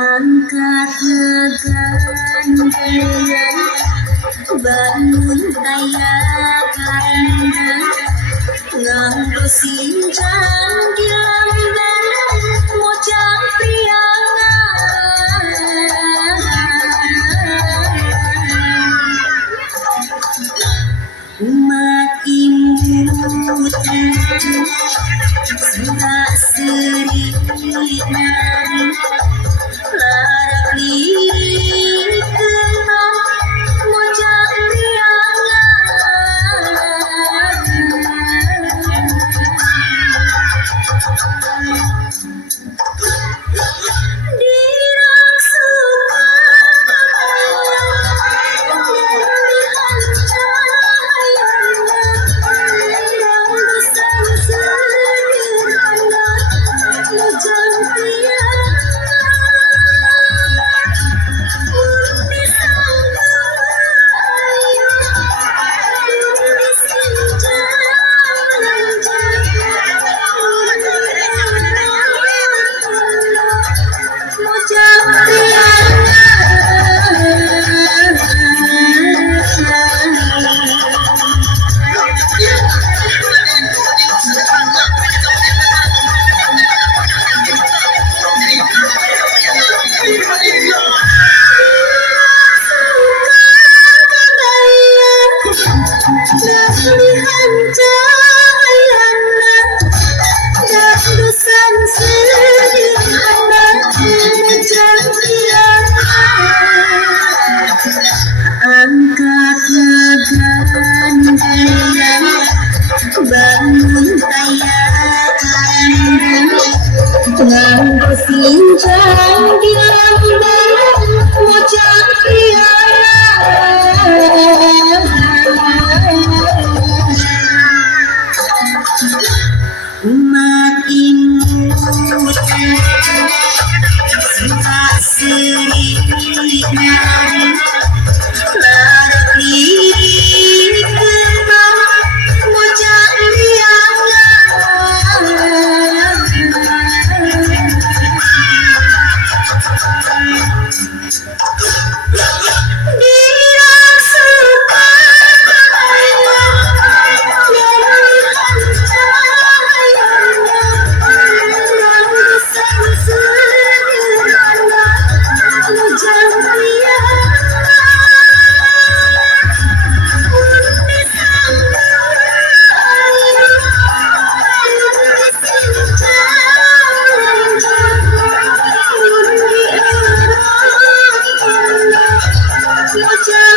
Angkat gandengan bangun tayakan nganggo sinjang dilamban mojang priangan umat imut surak seringan larak lirik kembang mojang priangan angkat gandengan bangun tayakan nganggo sinjang dilamban mojang priangan umat imut suka seringan larak lirik kembang mojang priangan Muchas